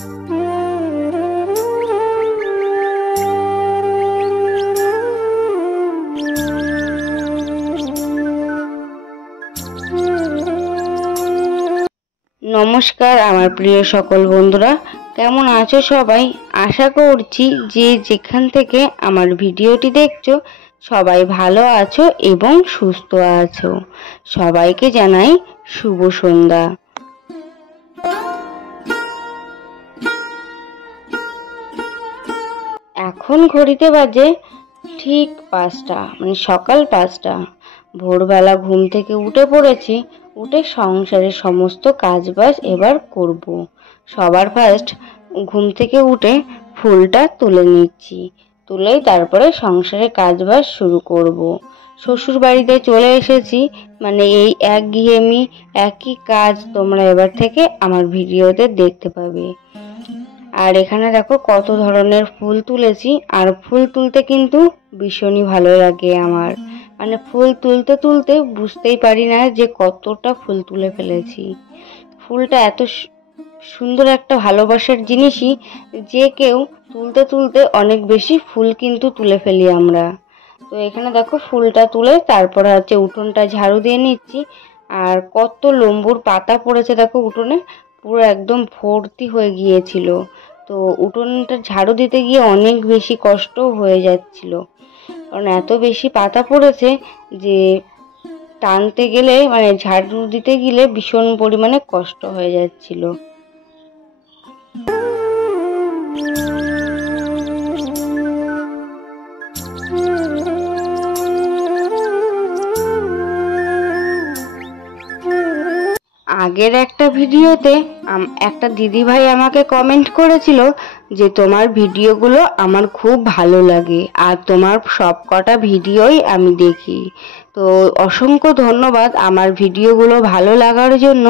নমস্কার আমার প্রিয় সকল বন্ধুরা, কেমন আছো সবাই? আশা করছি যে যেখান থেকে আমার ভিডিওটি দেখছো সবাই ভালো আছো এবং সুস্থ আছো। সবাইকে জানাই শুভ সন্ধ্যা। এখন ঘড়িতে বাজে ঠিক 5টা, মানে সকাল 5টা। ভোরবেলা ঘুম থেকে উঠে পড়েছি। উঠে সংসারের সমস্ত কাজবাজ এবার করব। সবার ফার্স্ট ঘুম থেকে উঠে ফুলটা তুলে নিচ্ছি, তুলেই তারপরে সংসারের কাজবাজ শুরু করব। শ্বশুর বাড়িতে চলে এসেছি, মানে এই একঘেয়েমি একই কাজ তোমরা এবার থেকে আমার ভিডিওতে দেখতে পাবে। আর এখানে দেখো কত ধরনের ফুল তুলেছি, আর ফুল তুলতে কিন্তু ভীষণই ভালো লাগে আমার। মানে ফুল তুলতে তুলতে বুঝতেই পারি না যে কতটা ফুল তুলে ফেলেছি। ফুলটা এত সুন্দর একটা ভালোবাসার জিনিসই, যে কেউ তুলতে তুলতে অনেক বেশি ফুল কিন্তু তুলে ফেলি আমরা। তো এখানে দেখো ফুলটা তুলে তারপরে হচ্ছে উঠোনটা ঝাড়ু দিয়ে নিচ্ছি। আর কত লেবুর পাতা পড়েছে দেখো উঠোনে, পুরো একদম ভর্তি হয়ে গিয়েছিল। তো উঠোনটা ঝাড়ু দিতে গিয়ে অনেক বেশি কষ্ট হয়ে যাচ্ছিল, কারণ এত বেশি পাতা পড়েছে যে টানতে গেলে, মানে ঝাড়ু দিতে গেলে ভীষণ পরিমাণে কষ্ট হয়ে যাচ্ছিল। আগের একটা ভিডিওতে একটা দিদিভাই আমাকে কমেন্ট করেছিল যে তোমার ভিডিওগুলো আমার খুব ভালো লাগে আর তোমার সব কটা ভিডিওই আমি দেখি। তো অসংখ্য ধন্যবাদ আমার ভিডিওগুলো ভালো লাগার জন্য।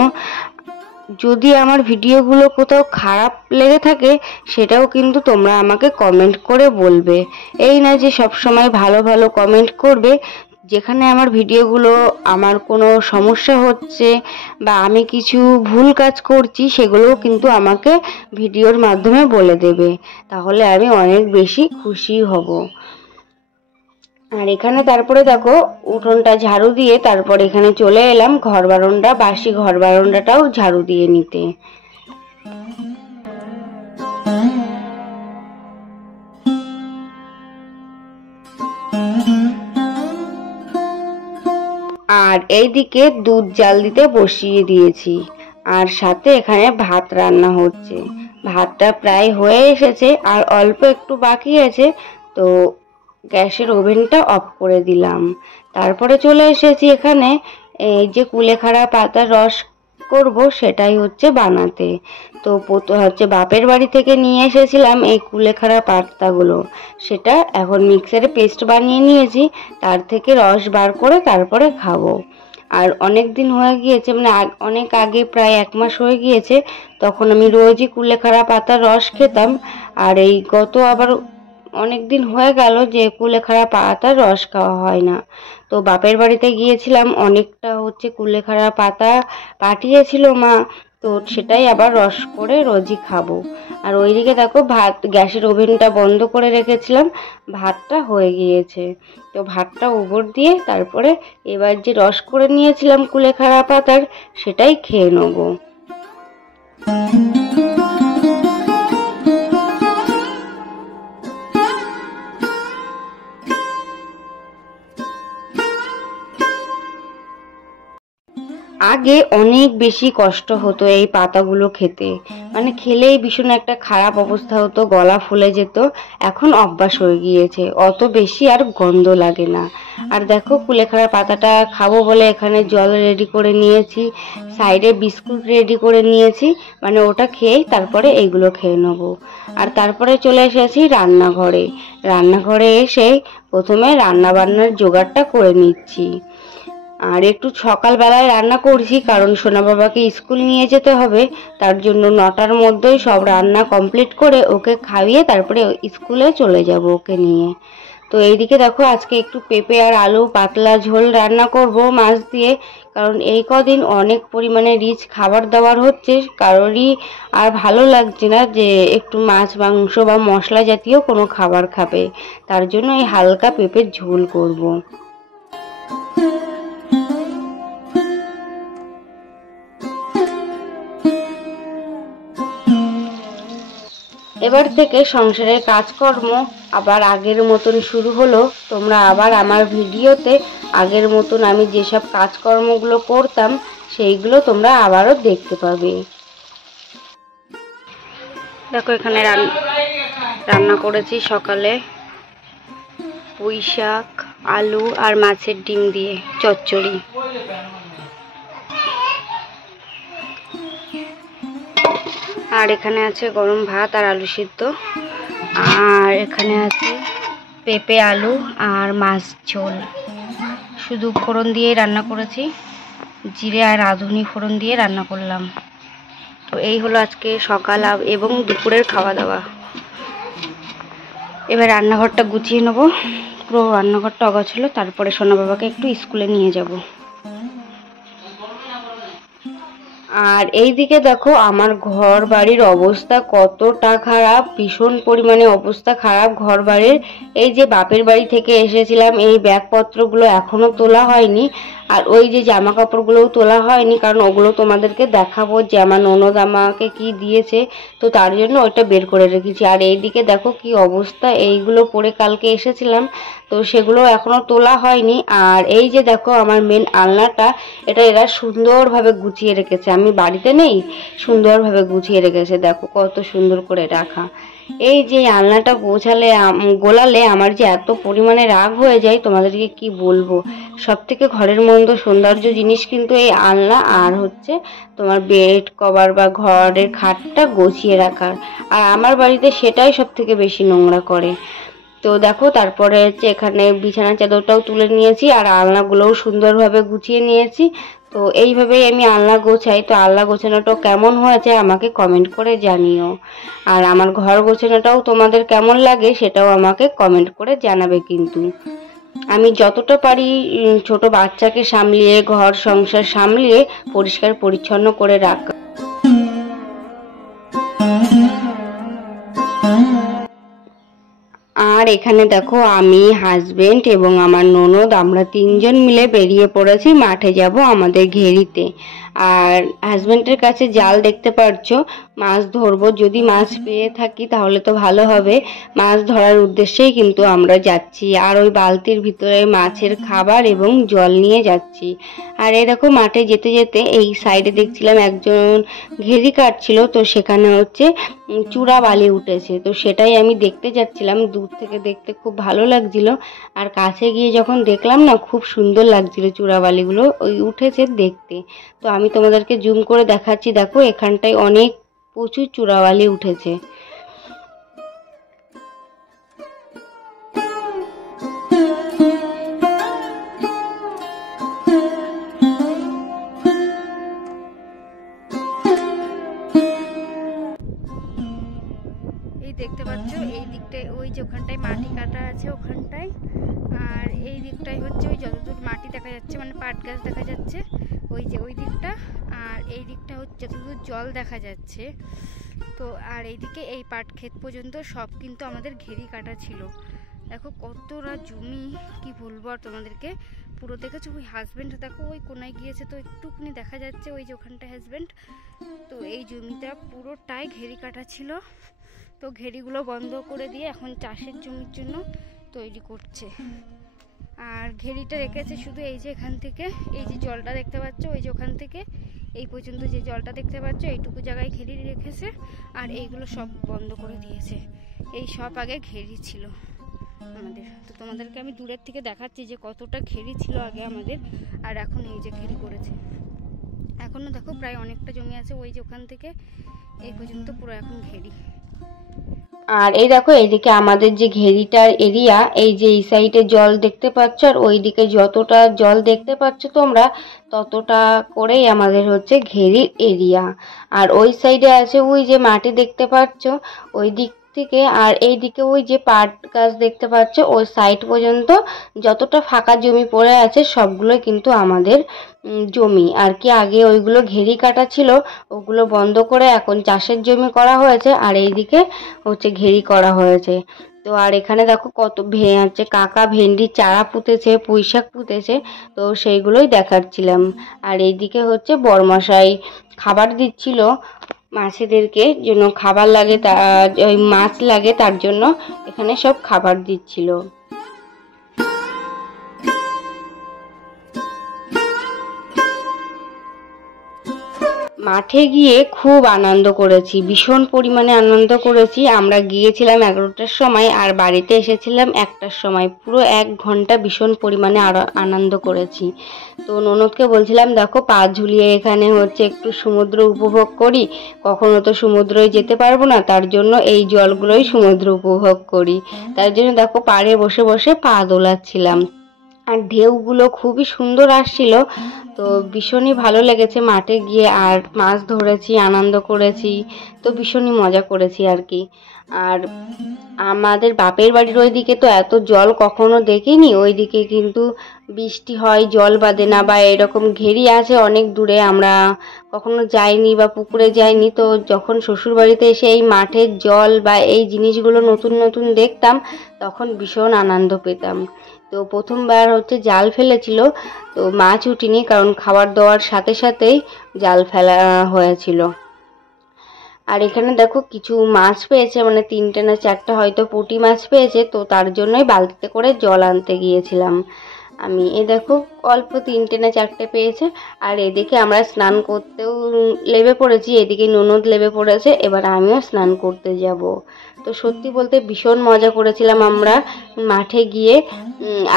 যদি আমার ভিডিওগুলো কোথাও খারাপ লেগে থাকে সেটাও কিন্তু তোমরা আমাকে কমেন্ট করে বলবে। এই না যে সব সময় ভালো ভালো কমেন্ট করবে। যেখানে আমার ভিডিওগুলো আমার কোনো সমস্যা হচ্ছে বা আমি কিছু ভুল কাজ করছি সেগুলোও কিন্তু আমাকে ভিডিওর মাধ্যমে বলে দেবে, তাহলে আমি অনেক বেশি খুশি হব। আর এখানে তারপরে দেখো উঠোনটা ঝাড়ু দিয়ে তারপর এখানে চলে এলাম ঘর বারান্দা, বাসি ঘর বারান্দাটাও ঝাড়ু দিয়ে নিতে। আর এইদিকে দুধ জাল দিতে বসিয়ে দিয়েছি, আর সাথে এখানে ভাত রান্না হচ্ছে। ভাতটা প্রায় হয়ে এসেছে আর অল্প একটু বাকি আছে। তো গ্যাসের ওভেনটা অফ করে দিলাম। তারপরে চলে এসেছি এখানে এই যে কুলেখাড়া পাতার রস করব সেটাই হচ্ছে বানাতে। তো হচ্ছে বাপের বাড়ি থেকে নিয়ে এসেছিলাম এই কুলেখাড়া পাতাগুলো, সেটা এখন মিক্সারে পেস্ট বানিয়ে নিয়েছি। তার থেকে রস বার করে তারপরে খাবো। আর অনেক দিন হয়ে গিয়েছে, মানে অনেক আগে প্রায় 1 মাস হয়ে গিয়েছে, তখন আমি রোজই কুলেখাড়া পাতার রস খেতাম। আর এই গত আবার অনেক দিন হয়ে গেল যে কুলেখাড়া পাতার রস খাওয়া হয় না। তো বাপের বাড়িতে গিয়েছিলাম, অনেকটা হচ্ছে কুলেখাড়া পাতা পাঠিয়েছিল মা, তো সেটাই আবার রস করে রোজই খাবো। আর ওইদিকে দেখো ভাত, গ্যাসের ওভেনটা বন্ধ করে রেখেছিলাম, ভাতটা হয়ে গিয়েছে। তো ভাতটা উপর দিয়ে তারপরে এবার যে রস করে নিয়েছিলাম কুলেখাড়া পাতার সেটাই খেয়ে নেবো। আগে অনেক বেশি কষ্ট হতো এই পাতাগুলো খেতে, মানে খেলেই ভীষণ একটা খারাপ অবস্থা হতো, গলা ফুলে যেত। এখন অভ্যাস হয়ে গিয়েছে, অত বেশি আর গন্ধ লাগে না। আর দেখো কুলেখাড়া পাতাটা খাবো বলে এখানে জল রেডি করে নিয়েছি, সাইডে বিস্কুট রেডি করে নিয়েছি, মানে ওটা খেয়েই তারপরে এইগুলো খেয়ে নেবো। আর তারপরে চলে এসেছি রান্নাঘরে। রান্নাঘরে এসে প্রথমে রান্না বান্নার জোগাড়টা করে নিচ্ছি। আর একটু সকালবেলায় রান্না করছি, কারণ সোনা বাবাকে স্কুল নিয়ে যেতে হবে, তার জন্য 9টার মধ্যেই সব রান্না কমপ্লিট করে ওকে খাইয়ে তারপরে স্কুলে চলে যাব ওকে নিয়ে। তো এইদিকে দেখো আজকে একটু পেঁপে আর আলু পাতলা ঝোল রান্না করব মাছ দিয়ে, কারণ এই কদিন অনেক পরিমাণে রিচ খাবার দাবার হচ্ছে, কারোরই আর ভালো লাগছে না যে একটু মাছ মাংস বা মশলা জাতীয় কোনো খাবার খাবে। তার জন্য এই হালকা পেঁপের ঝোল করব। এবার থেকে সংসারের কাজকর্ম আবার আগের মতন শুরু হলো। তোমরা আবার আমার ভিডিওতে আগের মতন আমি যেসব কাজকর্মগুলো করতাম সেইগুলো তোমরা আবারও দেখতে পাবে। দেখো এখানে রান্না করেছি সকালে পুঁই শাক, আলু আর মাছের ডিম দিয়ে চচ্চড়ি। আর এখানে আছে গরম ভাত আর আলু সিদ্ধ। আর এখানে আছে পেঁপে আলু আর মাছ ঝোল। শুধু ফোড়ন দিয়ে রান্না করেছি, জিরে আর রাঁধুনি ফোড়ন দিয়ে রান্না করলাম। তো এই হলো আজকে সকাল এবং দুপুরের খাওয়া দাওয়া। এবার রান্নাঘরটা গুছিয়ে নেবো। পুরো রান্নাঘরটা অগোছালো, তারপরে সোনা বাবাকে একটু স্কুলে নিয়ে যাব। আর এইদিকে দেখো আমার ঘর বাড়ির অবস্থা কতটা খারাপ, ভীষণ পরিমাণে অবস্থা খারাপ ঘর বাড়ির। এই যে বাপের বাড়ি থেকে এসেছিলাম, এই ব্যাগপত্রগুলো এখনো তোলা হয়নি। আর ওই যে জামা কাপড়গুলোও তোলা হয়নি, কারণ ওগুলো তোমাদেরকে দেখাবো যে আমার ননদ আমাকে কি দিয়েছে, তো তার জন্য ওইটা বের করে রেখেছি। আর এইদিকে দেখো কি অবস্থা, এইগুলো পরে কালকে এসেছিলাম, তো সেগুলো এখনো তোলা হয়নি। আর এই যে দেখো আমার মেন আলনাটা, এটা এরা সুন্দরভাবে গুছিয়ে রেখেছে। আমি বাড়িতে নেই, সুন্দরভাবে গুছিয়ে রেখেছে, দেখো কত সুন্দর করে রাখা। এই যে আলনাটা গোলালে আমার যে এত পরিমাণে রাগ হয়ে যায় তোমাদেরকে কি বলবো। সব থেকে ঘরের মধ্যে সৌন্দর্য জিনিস কিন্তু এই আলনা আর হচ্ছে তোমার বেড কভার বা ঘরের খাটটা গুছিয়ে রাখার। আর আমার বাড়িতে সেটাই সব থেকে বেশি নোংরা করে। তো দেখো তারপরে হচ্ছে এখানে বিছানা চাদরটাও তুলে নিয়েছি আর আলনাগুলোও সুন্দরভাবে গুছিয়ে নিয়েছি। তো এইভাবেই আমি আলনা গোছাই। তো আলনা গোছানোটাও কেমন হয়েছে আমাকে কমেন্ট করে জানিও। আর আমার ঘর গোছানোটাও তোমাদের কেমন লাগে সেটাও আমাকে কমেন্ট করে জানাবে। কিন্তু আমি যতটা পারি ছোট বাচ্চাকে সামলিয়ে ঘর সংসার সামলিয়ে পরিষ্কার পরিচ্ছন্ন করে রাখা। আর এখানে দেখো আমি, হাজবেন্ড এবং আমার ননদ আমরা তিনজন মিলে বেরিয়ে পড়েছি, মাঠে যাব আমাদের ঘেরিতে। আর হাজবেন্ডের কাছে জাল দেখতে পারছো, মাছ ধরবো। যদি মাছ পেয়ে থাকি তাহলে তো ভালো হবে, মাছ ধরার উদ্দেশ্যেই কিন্তু আমরা যাচ্ছি। আর ওই বালতির ভিতরে মাছের খাবার এবং জল নিয়ে যাচ্ছি। আর এরকম মাঠে যেতে যেতে এই সাইডে দেখছিলাম একজন ঘেরি কাটছিল, তো সেখানে হচ্ছে চূড়া বালি উঠেছে, তো সেটাই আমি দেখতে যাচ্ছিলাম। দূর থেকে দেখতে খুব ভালো লাগছিল, আর কাছে গিয়ে যখন দেখলাম না খুব সুন্দর লাগছিল চূড়া বালিগুলো ওই উঠেছে দেখতে। তো আমি তোমাদেরকে জুম করে দেখাচ্ছি, দেখো এখানটায় অনেক প্রচুর চূড়া বালি উঠেছে। দেখতে পাচ্ছ এই দিকটায় ওই যে ওখানটায় মাটি কাটা আছে ওখানটায়, আর এই দিকটাই হচ্ছে ওই যতদূর মাটি দেখা যাচ্ছে মানে পাট গাছ দেখা যাচ্ছে ওই যে ওই দিকটা। আর এই দিকটা হচ্ছে যতদূর জল দেখা যাচ্ছে। তো আর এইদিকে এই পাট ক্ষেত পর্যন্ত সব কিন্তু আমাদের ঘেরি কাটা ছিল। দেখো কতটা জমি, কি বলবো আর তোমাদেরকে। পুরো দেখেছো ওই হাজব্যান্ড দেখো ওই কোনায় গিয়েছে, তো একটুখানি দেখা যাচ্ছে ওই যে ওখানটায় হাজব্যান্ড। তো এই জমিটা পুরোটাই ঘেরি কাটা ছিল। তো ঘেরিগুলো বন্ধ করে দিয়ে এখন চাষের জমির জন্য তৈরি করছে। আর ঘেরিটা রেখেছে শুধু এই যে এখান থেকে এই যে জলটা দেখতে পাচ্ছ ওই যে ওখান থেকে এই পর্যন্ত যে জলটা দেখতে পাচ্ছ এইটুকু জায়গায় ঘেরি রেখেছে, আর এইগুলো সব বন্ধ করে দিয়েছে। এই সব আগে ঘেরি ছিল আমাদের। তো তোমাদেরকে আমি দূরের থেকে দেখাচ্ছি যে কতটা ঘেরি ছিল আগে আমাদের, আর এখন এই যে ঘেরি করেছে। এখনো দেখো প্রায় অনেকটা জমি আছে ওই যে ওখান থেকে এই পর্যন্ত পুরো এখন ঘেরি। আর এই দেখো এইদিকে আমাদের যে ঘেরিটার এরিয়া, এই যে এই সাইডে জল দেখতে পাচ্ছ আর ওই দিকে যতটা জল দেখতে পাচ্ছ তোমরা ততটা করেই আমাদের হচ্ছে ঘেরির এরিয়া। আর ওই সাইডে আছে ওই যে মাটি দেখতে পাচ্ছ, ওই দিক থেকে। আর এইদিকে ওই যে পাট গাছ দেখতে পাচ্ছ ওই সাইড পর্যন্ত যতটা ফাঁকা জমি পড়ে আছে সবগুলোই কিন্তু আমাদের জমি আর কি। আগে ওইগুলো ঘেরি কাটা ছিল, ওগুলো বন্ধ করে এখন চাষের জমি করা হয়েছে। আর এইদিকে হচ্ছে ঘেরি করা হয়েছে। তো আর এখানে দেখো কত হচ্ছে কাকা ভেন্ডির চারা পুঁতেছে, পুঁই শাক পুঁতেছে, তো সেইগুলোই দেখাচ্ছিলাম। আর এইদিকে হচ্ছে বড়মশাই খাবার দিচ্ছিল মাছেদেরকে, জন্য খাবার লাগে, ওই মাছ লাগে তার জন্য এখানে সব খাবার দিচ্ছিল। মাঠে গিয়ে খুব আনন্দ করেছি, ভীষণ পরিমাণে আনন্দ করেছি। আমরা গিয়েছিলাম 11টার সময় আর বাড়িতে এসেছিলাম 1টার সময়। পুরো 1 ঘন্টা ভীষণ পরিমাণে আনন্দ করেছি। তো ননদকে বলছিলাম দেখো পা ঝুলিয়ে এখানে হচ্ছে একটু সমুদ্র উপভোগ করি, কখনো তো সমুদ্রে যেতে পারবো না, তার জন্য এই জলগুলোই সমুদ্র উপভোগ করি। তার জন্য দেখো পাড়ে বসে বসে পা দোলাচ্ছিলাম। আর ঢেউগুলো খুবই সুন্দর আসছিল। তো ভীষণই ভালো লেগেছে মাঠে গিয়ে, আর মাছ ধরেছি, আনন্দ করেছি, তো ভীষণই মজা করেছি আর কি। আর আমাদের বাপের বাড়ির ওইদিকে তো এত জল কখনো দেখিনি, ওইদিকে কিন্তু বৃষ্টি হয় জল বাঁধে না, বা এরকম ঘেরি আছে অনেক দূরে, আমরা কখনো যাইনি বা পুকুরে যাইনি। তো যখন শ্বশুর বাড়িতে এসে এই মাঠের জল বা এই জিনিসগুলো নতুন নতুন দেখতাম তখন ভীষণ আনন্দ পেতাম। তো প্রথমবার হচ্ছে জাল ফেলেছিল, তো মাছ উঠিনি, কারণ খাবার দেওয়ার সাথে সাথেই জাল ফেলা হয়েছিল। আর এখানে দেখো কিছু মাছ পেয়েছে, মানে 3টে না 4টে হয়তো পুঁটি মাছ পেয়েছে, তো তার জন্যই বালতিতে করে জল আনতে গিয়েছিলাম আমি। এ দেখো অল্প 3টে না 4টে পেয়েছে। আর এদিকে আমরা স্নান করতেও লেবে পড়েছি, এদিকে ননদ লেবে পড়েছে, এবার আমিও স্নান করতে যাব। তো সত্যি বলতে ভীষণ মজা করেছিলাম আমরা মাঠে গিয়ে।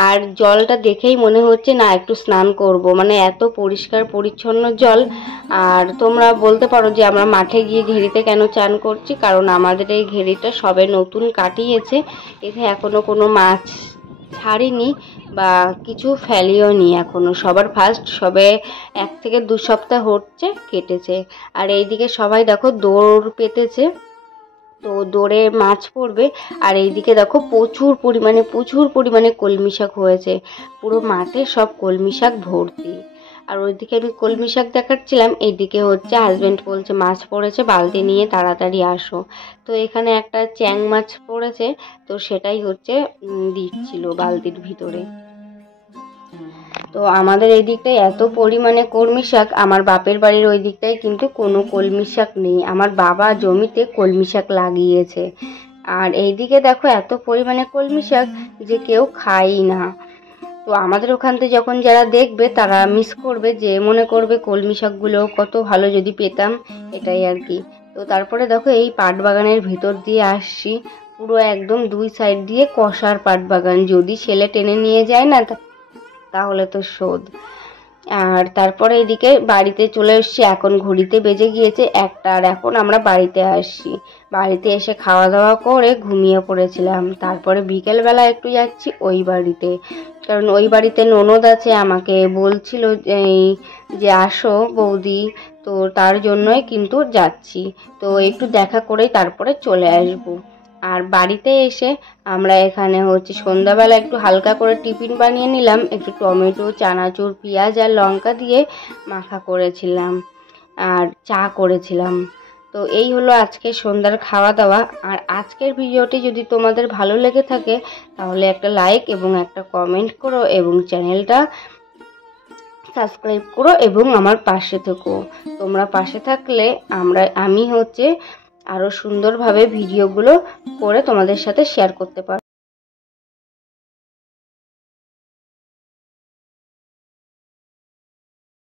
আর জলটা দেখেই মনে হচ্ছে না একটু স্নান করব, মানে এত পরিষ্কার পরিচ্ছন্ন জল। আর তোমরা বলতে পারো যে আমরা মাঠে গিয়ে ঘেরিতে কেন চান করছি, কারণ আমাদের এই ঘেরিটা সবে নতুন কাটিয়েছে, এতে এখনো কোনো মাছ ছাড়িনি বা কিছু ফেলিও নি এখনো, সবার ফার্স্ট, সবে 1 থেকে 2 সপ্তাহ হচ্ছে কেটেছে। আর এইদিকে সবাই দেখো দৌড় পেতেছে, তো দৌড়ে মাছ পড়বে। আর এইদিকে দেখো প্রচুর পরিমাণে কলমি শাক হয়েছে, পুরো মাঠে সব কলমি শাক ভর্তি। আর ওইদিকে আমি কলমি শাক দেখাচ্ছিলাম, এইদিকে হচ্ছে হাজবেন্ড বলছে মাছ পড়েছে, বালতি নিয়ে তাড়াতাড়ি আসো। তো এখানে একটা চ্যাং মাছ পড়েছে, তো সেটাই হচ্ছে দিচ্ছিল বালতির ভিতরে। তো আমাদের এই দিকটায় এত পরিমাণে কলমি শাক, আমার বাপের বাড়ির ওই দিকটায় কিন্তু কোনো কলমি শাক নেই, আমার বাবা জমিতে কলমি শাক লাগিয়েছে। আর এইদিকে দেখো এত পরিমাণে কলমি শাক যে কেউ খায়ই না। তো আমাদের ওখান থেকে যখন যারা দেখবে তারা মিস করবে, যে মনে করবে কলমি শাকগুলো কত ভালো যদি পেতাম, এটাই আর কি। তো তারপরে দেখো এই পাট বাগানের ভিতর দিয়ে আসছি, পুরো একদম 2 সাইড দিয়ে কষার পাট বাগান, যদি ছেলে টেনে নিয়ে যায় না তাহলে তো শোধ। আর তারপরে এদিকে বাড়িতে চলে এসেছি, এখন ঘড়িতে বেজে গিয়েছে 1টা, আর এখন আমরা বাড়িতে আসছি। বাড়িতে এসে খাওয়া দাওয়া করে ঘুমিয়ে পড়েছিলাম। তারপরে বিকেলবেলা একটু যাচ্ছি ওই বাড়িতে, কারণ ওই বাড়িতে ননদ আছে, আমাকে বলছিল যে আসো বৌদি, তো তার জন্যই কিন্তু যাচ্ছি। তো একটু দেখা করেই তারপরে চলে আসবো। আর বাড়িতে এসে আমরা এখানে হচ্ছে সন্ধ্যাবেলা একটু হালকা করে টিফিন বানিয়ে নিলাম, একটু টমেটো, চানাচুর, পেঁয়াজ আর লঙ্কা দিয়ে মাখা করেছিলাম, আর চা করেছিলাম। তো এই হলো আজকে সন্ধ্যার খাওয়া দাওয়া। আর আজকের ভিডিওটি যদি তোমাদের ভালো লেগে থাকে তাহলে একটা লাইক এবং একটা কমেন্ট করো, এবং চ্যানেলটা সাবস্ক্রাইব করো, এবং আমার পাশে থেকো। তোমরা পাশে থাকলে আমি হচ্ছে আরও সুন্দরভাবে ভিডিওগুলো করে তোমাদের সাথে শেয়ার করতে পারবো।